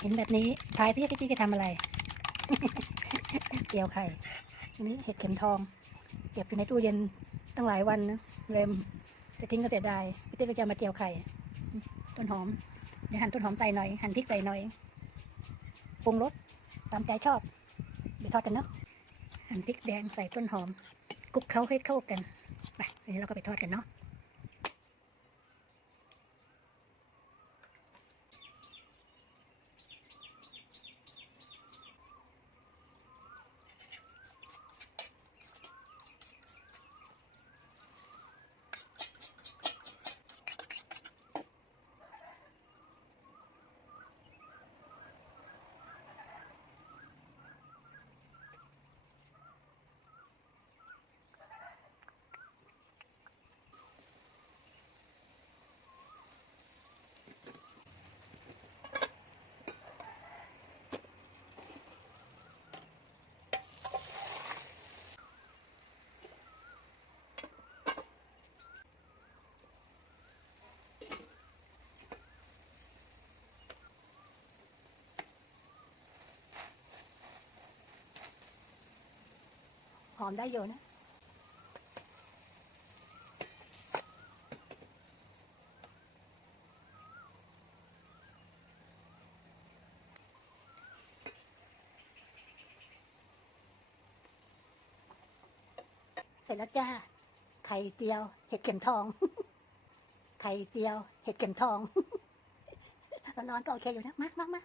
เห็นแบบนี้ทายที่ที่พี่จะทำอะไรเจียวไข่อันนี้เห็ดเข็มทอง เก็บอยู่ในตู้เย็นตั้งหลายวันนะเลยจะทิ้งก็เสียดายพี่ติ๊กก็จะมาเจียวไข่ ต้นหอมเดี๋ยวหั่นต้นหอมใส่หน่อย หั่นพริกใส่หน่อยปรุงรสตามใจชอบเดี๋ยวทอดกันเนาะหั่นพริกแดงใส่ต้นหอมคลุกเคล้าให้เข้ากันไปอันนี้เราก็ไปทอดกันเนาะ อมได้อยู่นะเสร็จแล้วจ้า ไข่เจียว เห็ดเข็มทอง ไข่เจียว เห็ดเข็มทอง ร้อนๆก็โอเคอยู่นะ มากมากมาก